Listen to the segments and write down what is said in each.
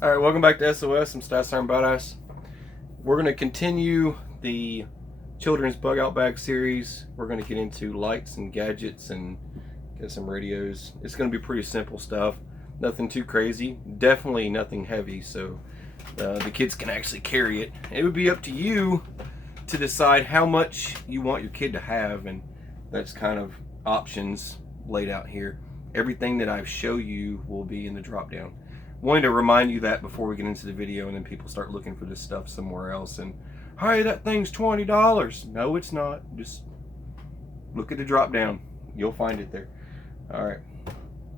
All right, welcome back to SOS. I'm Stats Iron Badass. We're going to continue the children's bug out bag series. We're going to get into lights and gadgets and get some radios. It's going to be pretty simple stuff. Nothing too crazy. Definitely nothing heavy, so the kids can actually carry it. It would be up to you to decide how much you want your kid to have, and that's kind of options laid out here. Everything that I show you will be in the drop down. Wanted to remind you that before we get into the video, and then people start looking for this stuff somewhere else and, hey, that thing's $20. No, it's not. Just look at the drop down. You'll find it there. All right.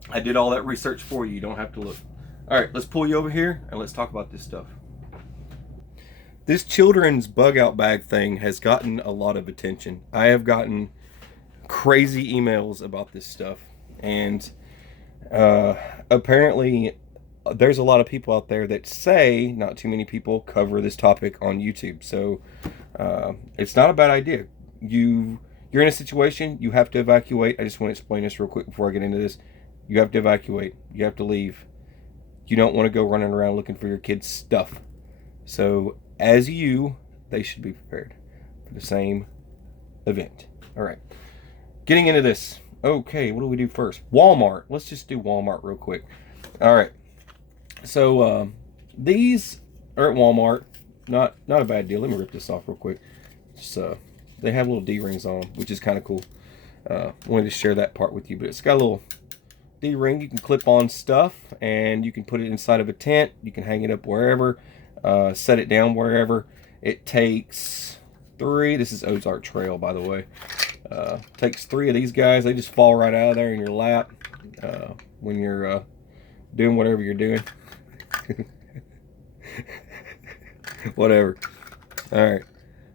I did all that research for you. You don't have to look. All right, let's pull you over here and let's talk about this stuff. This children's bug out bag thing has gotten a lot of attention. I have gotten crazy emails about this stuff, and apparently there's a lot of people out there that say not too many people cover this topic on YouTube. So it's not a bad idea. You're in a situation, you have to evacuate. I just want to explain this real quick before I get into this. You have to evacuate. You have to leave. You don't want to go running around looking for your kids' stuff. So as they should be prepared for the same event. All right. Getting into this. Okay, what do we do first? Walmart. Let's just do Walmart real quick. All right. So these are at Walmart. Not a bad deal. Let me rip this off real quick. Just they have little D-rings on them, which is kind of cool. Wanted to share that part with you, but it's got a little D-ring. You can clip on stuff, and you can put it inside of a tent. You can hang it up wherever, set it down wherever. It takes 3. This is Ozark Trail, by the way. Takes 3 of these guys. They just fall right out of there in your lap when you're doing whatever you're doing. Whatever. All right.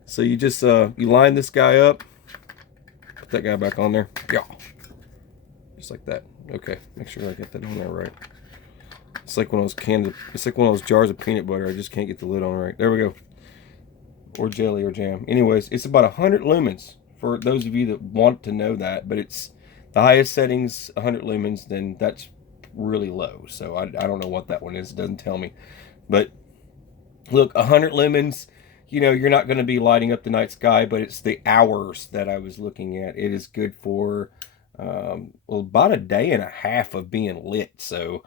So you just you line this guy up. Put that guy back on there. Yeah. Just like that. Okay. Make sure I get that on there right. It's like one of those it's like one of those jars of peanut butter. I just can't get the lid on right. There we go. Or jelly or jam. Anyways, it's about 100 lumens for those of you that want to know that. But it's the highest settings 100 lumens. Then that's really low. So I don't know what that one is. It doesn't tell me. But look, 100 lumens, you're not going to be lighting up the night sky, but it's the hours that I was looking at. It is good for about a day and a half of being lit. So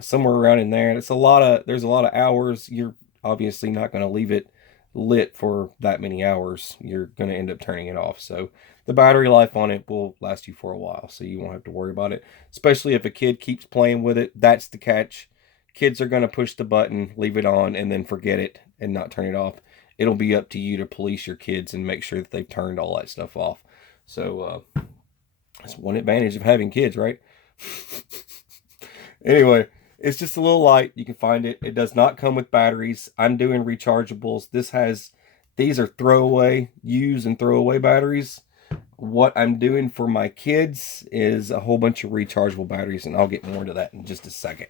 somewhere around in there. There's a lot of hours. You're obviously not going to leave it lit for that many hours. You're going to end up turning it off. So the battery life on it will last you for a while. So you won't have to worry about it, especially if a kid keeps playing with it. That's the catch. Kids are going to push the button, leave it on, and then forget it and not turn it off. It'll be up to you to police your kids and make sure that they've turned all that stuff off. So that's one advantage of having kids, right? Anyway, it's just a little light. You can find it. It does not come with batteries. I'm doing rechargeables. These are use and throwaway batteries. What I'm doing for my kids is a whole bunch of rechargeable batteries, and I'll get more into that in just a second.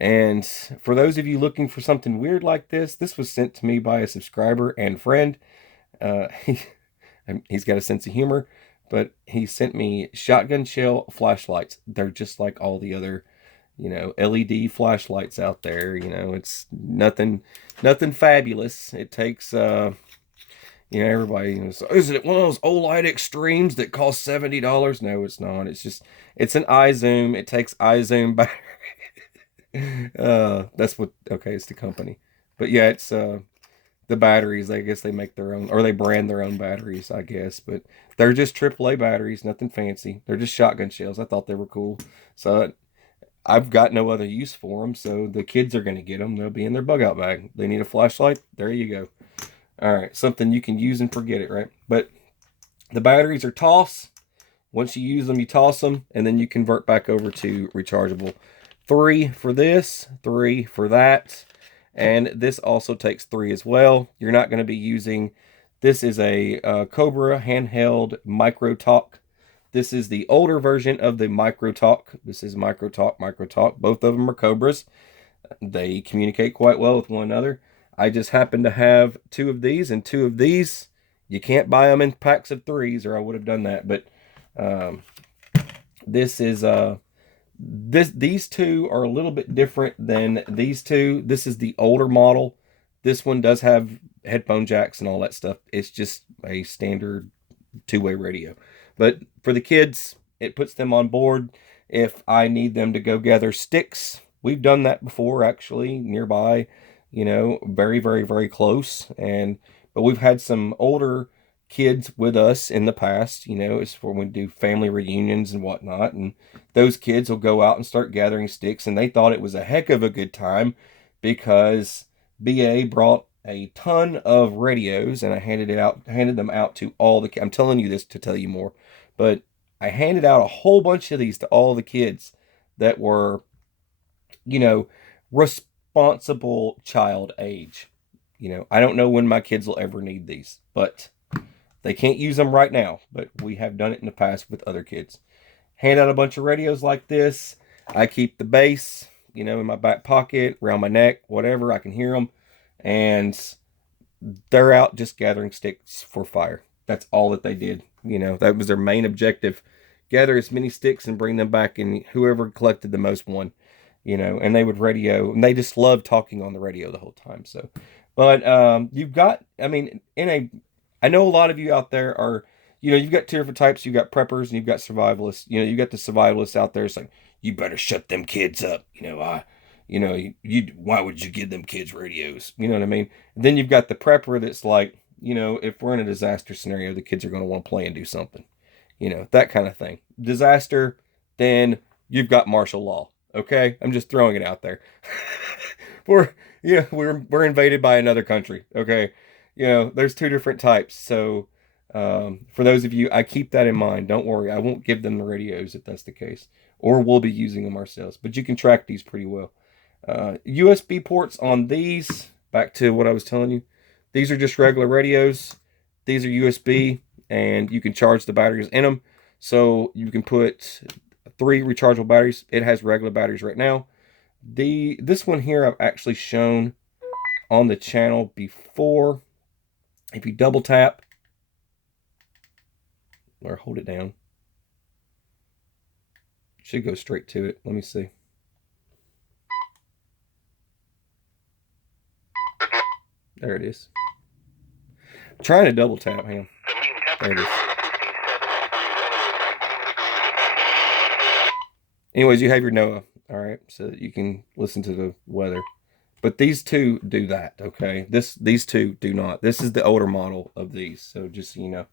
And for those of you looking for something weird like this was sent to me by a subscriber and friend. He's got a sense of humor, but he sent me shotgun shell flashlights. They're just like all the other, LED flashlights out there. It's nothing fabulous. It takes, everybody, is it one of those Olight Extremes that cost $70? No, it's not. It's an iZoom. It takes iZoom battery. It's the company. But yeah, it's the batteries. I guess they make their own, or they brand their own batteries, I guess. But they're just AAA batteries, nothing fancy. They're just shotgun shells. I thought they were cool. So I've got no other use for them. So the kids are going to get them. They'll be in their bug out bag. They need a flashlight. There you go. All right. Something you can use and forget it, right? But the batteries are toss. Once you use them, you toss them, and then you convert back over to rechargeable. 3 for this, 3 for that, and this also takes 3 as well. You're not going to be using, this is a Cobra handheld Micro Talk. This is the older version of the Micro Talk. This is Micro Talk. Both of them are Cobras. They communicate quite well with one another. I just happen to have 2 of these and 2 of these. You can't buy them in packs of 3s, or I would have done that, but this is These two are a little bit different than these two. This is the older model. This one does have headphone jacks and all that stuff. It's just a standard two-way radio. But for the kids, it puts them on board. If I need them to go gather sticks, we've done that before actually nearby, very, very, very close. But we've had some older kids with us in the past, it's for when we do family reunions and whatnot. And those kids will go out and start gathering sticks. And they thought it was a heck of a good time because BA brought a ton of radios, and I handed them out to all the I'm telling you this to tell you more, but I handed out a whole bunch of these to all the kids that were, responsible child age. I don't know when my kids will ever need these, but they can't use them right now, but we have done it in the past with other kids. Hand out a bunch of radios like this. I keep the base, in my back pocket, around my neck, whatever. I can hear them. And they're out just gathering sticks for fire. That's all that they did. That was their main objective. Gather as many sticks and bring them back, and whoever collected the most won. And they would radio, and they just loved talking on the radio the whole time. So, but you've got, I know a lot of you out there are, you've got two different types. You've got preppers and you've got survivalists. You've got the survivalists out there. It's like, you better shut them kids up. Why would you give them kids radios? You know what I mean? And then you've got the prepper that's like, if we're in a disaster scenario, the kids are going to want to play and do something, that kind of thing. Disaster, then you've got martial law. Okay, I'm just throwing it out there. we're invaded by another country. Okay, there's two different types. So for those of you, I keep that in mind. Don't worry, I won't give them the radios if that's the case, or we'll be using them ourselves. But you can track these pretty well. USB ports on these. Back to what I was telling you. These are just regular radios. These are USB, and you can charge the batteries in them. So you can put 3 rechargeable batteries. It has regular batteries right now. This one here I've actually shown on the channel before. If you double tap or hold it down, it should go straight to it. Let me see. There it is. I'm trying to double tap, hang on. There it is. Anyways, you have your NOAA, all right, so that you can listen to the weather. But these two do that, okay? These two do not. This is the older model of these, so just so you know.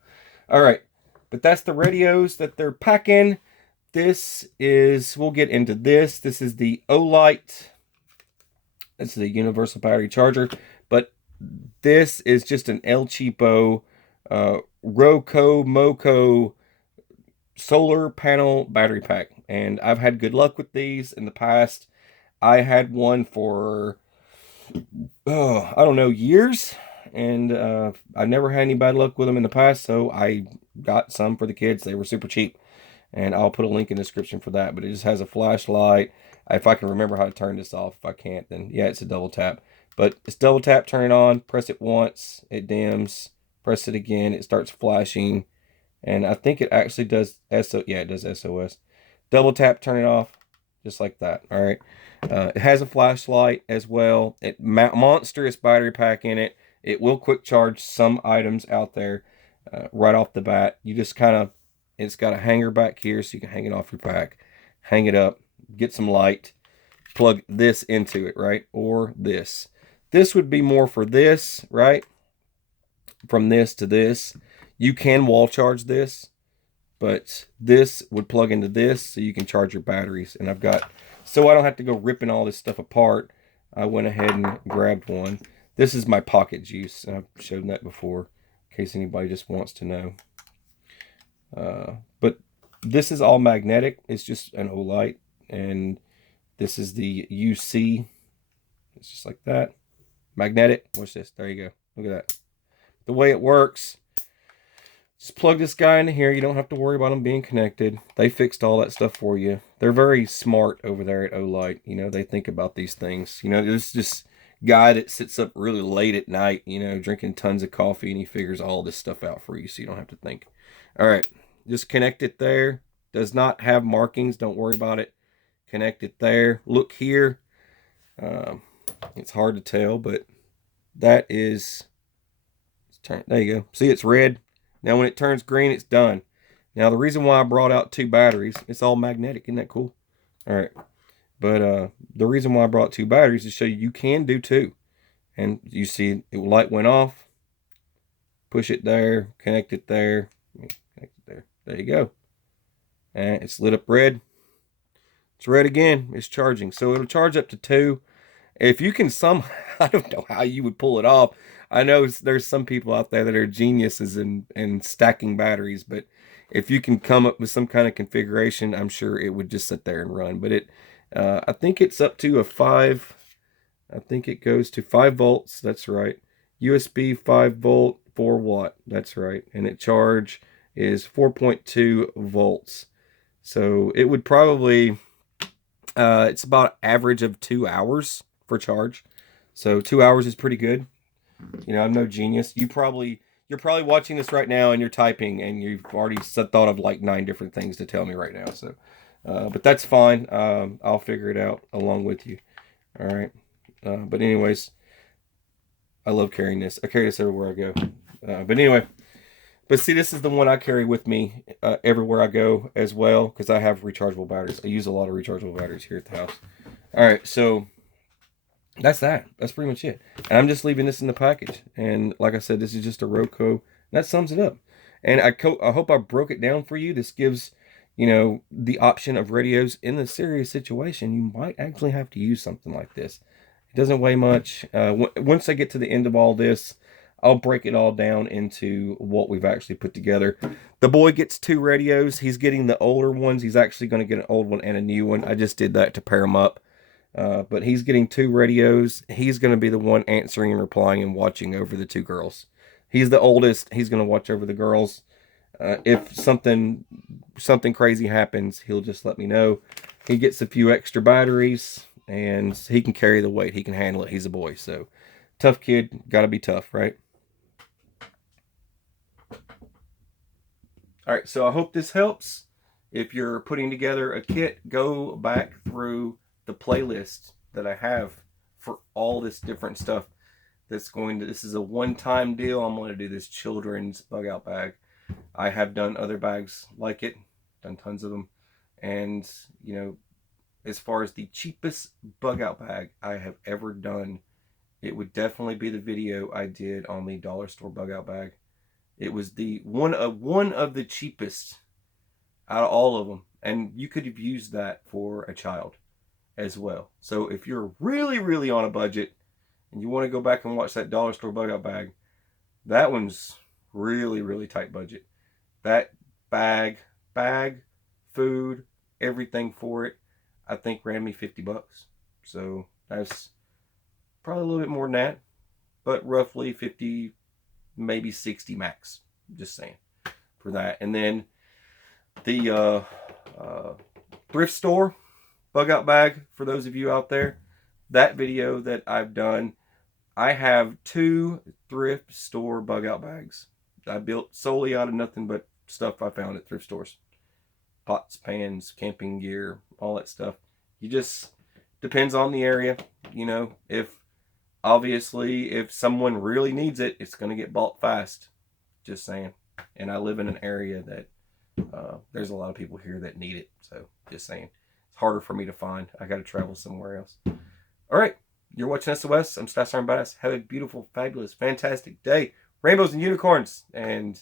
All right, but that's the radios that they're packing. We'll get into this. This is the Olight. This is a universal battery charger, but this is just an El Cheapo Roco Moco solar panel battery pack. And I've had good luck with these in the past. I had one for, I don't know, years. And I've never had any bad luck with them in the past. So I got some for the kids. They were super cheap. And I'll put a link in the description for that. But it just has a flashlight. If I can remember how to turn this off. If I can't, then yeah, it's a double tap. But it's double tap, turn it on, press it once, it dims, press it again, it starts flashing. And I think it actually does it does SOS. Double tap, turn it off, just like that. All right. It has a flashlight as well. Monstrous battery pack in it. It will quick charge some items out there right off the bat. You just it's got a hanger back here so you can hang it off your pack, hang it up, get some light, plug this into it, right? Or this. This would be more for this, right? From this to this. You can wall charge this, but this would plug into this so you can charge your batteries. And so I don't have to go ripping all this stuff apart. I went ahead and grabbed one. This is my pocket juice. I've shown that before in case anybody just wants to know. But this is all magnetic. It's just an Olight. And this is the UC. It's just like that. Magnetic. Watch this. There you go. Look at that. The way it works, just plug this guy into here. You don't have to worry about them being connected. They fixed all that stuff for you. They're very smart over there at Olight. They think about these things. There's this guy that sits up really late at night, drinking tons of coffee, and he figures all this stuff out for you so you don't have to think. All right. Just connect it there. Does not have markings. Don't worry about it. connect it there. Look here. It's hard to tell, but that is, there you go. See, it's red. Now when it turns green, it's done. Now the reason why I brought out 2 batteries, it's all magnetic. Isn't that cool? All right. But the reason why I brought 2 batteries is to show you can do 2. And you see the light went off. Push it there, connect it there, connect it there. There you go. And it's lit up red. It's red again. It's charging. So it'll charge up to 2. If you can I don't know how you would pull it off. I know there's some people out there that are geniuses in stacking batteries, but if you can come up with some kind of configuration, I'm sure it would just sit there and run. But I think it's up to a 5. I think it goes to 5 volts. That's right. USB 5 volt, 4 watt. That's right. And its charge is 4.2 volts. So it would probably, it's about average of 2 hours for charge. So 2 hours is pretty good. You know, I'm no genius. You're probably watching this right now and you're typing and you've already thought of like 9 different things to tell me right now. So, but that's fine. I'll figure it out along with you. All right. But anyways, I love carrying this. I carry this everywhere I go. But anyway, but see, this is the one I carry with me everywhere I go as well, because I have rechargeable batteries. I use a lot of rechargeable batteries here at the house. All right, so that's that. That's pretty much it. And I'm just leaving this in the package. And like I said, this is just a Roku. That sums it up. And I hope I broke it down for you. This gives, you know, the option of radios in a serious situation. You might actually have to use something like this. It doesn't weigh much. Once I get to the end of all this, I'll break it all down into what we've actually put together. The boy gets 2 radios. He's getting the older ones. He's actually going to get an old one and a new one. I just did that to pair them up. But he's getting 2 radios. He's going to be the one answering and replying and watching over the 2 girls. He's the oldest. He's going to watch over the girls. If something crazy happens, he'll just let me know. He gets a few extra batteries, and he can carry the weight. He can handle it. He's a boy, so tough kid. Got to be tough, right? All right, so I hope this helps. If you're putting together a kit, go back through the playlist that I have for all this different stuff. This is a one-time deal. I'm going to do this children's bug out bag. I have done other bags like it, done tons of them, and you know, as far as the cheapest bug out bag I have ever done, it would definitely be the video I did on the dollar store bug out bag. It was the one of the cheapest out of all of them, and you could have used that for a child as well. So if you're really on a budget and you want to go back and watch that dollar store bug out bag, that one's really tight budget. That bag, food, everything for it, I think ran me $50. So that's probably a little bit more than that, but roughly 50, maybe 60 max. Just saying for that. And then the thrift store bug out bag, for those of you out there, that video that I've done, I have 2 thrift store bug out bags I built solely out of nothing but stuff I found at thrift stores. Pots, pans, camping gear, all that stuff. You just, depends on the area. You know, obviously if someone really needs it, it's going to get bought fast. Just saying. And I live in an area that there's a lot of people here that need it. So just saying. It's harder for me to find. I got to travel somewhere else. All right. You're watching SOS. I'm Stash Iron Badass. Have a beautiful, fabulous, fantastic day. Rainbows and unicorns and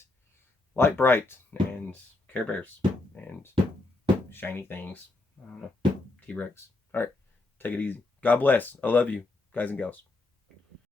light bright and Care Bears and shiny things. I don't know. T-Rex. All right. Take it easy. God bless. I love you, guys and gals.